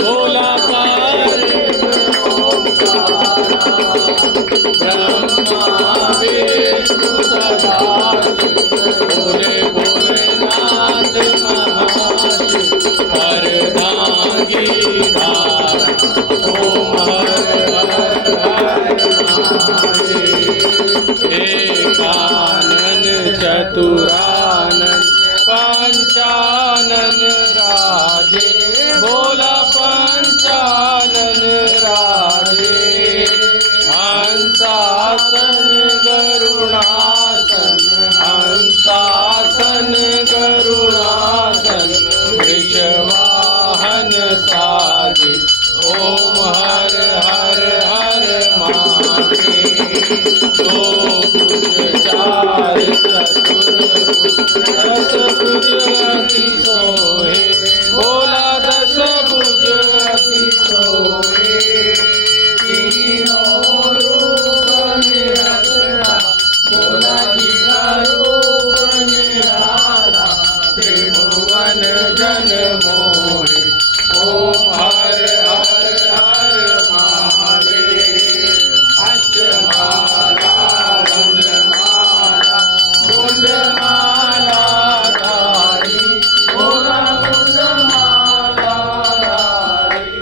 भोला car Brahma Vishnu सदा भोले भोलेनाथ महाशिव अर्धांगी धारा ओम हर हर हर महादेव एकानन चतुरानन पंचानन राधे भोला पंचानन राधे हंसासन गरुणासन हंसासन गरुणासन वृषवाहन साजे ओम हर हर हर महादेव दो भुज चार चतुर्भुज दस भुज अति सोहे भोला दस भुज अति सोहे तीनों रूप निराला भोला जी का रूप निराला त्रिभुवन जन मोहे ओम हर हर हर महादेव अष्टमाला वनमाला कुंडमाला धारी भोला कुंडमाला धारी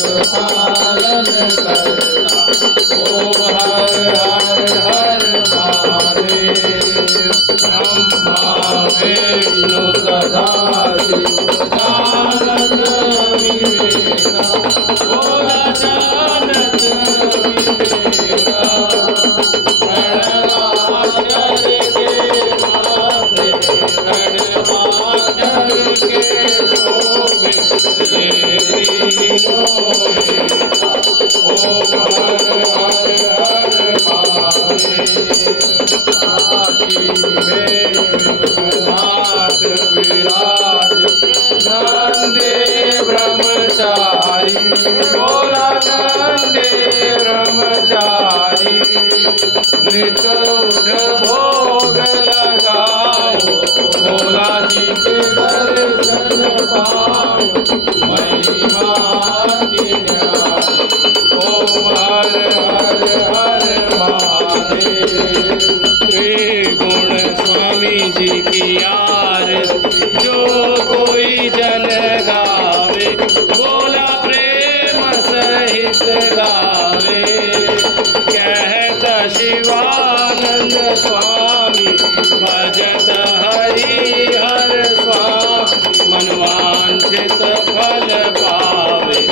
पालन करता ओम हर हर हर महादेव ब्रह्मा विष्णु सदा शिव जानत विवेका भोला जानत विवेका प्रणवाक्षर के माथे प्रणवाक्षर के शोभे ये तीनों ओम हर हर हर महादेव काशी में विश्वनाथ विराज नंदे ब्रह्मचारी भोला नंदे ब्रह्मचारी नित उठ भोग लगाओ भोला जी के दर्शन पाओ महिमा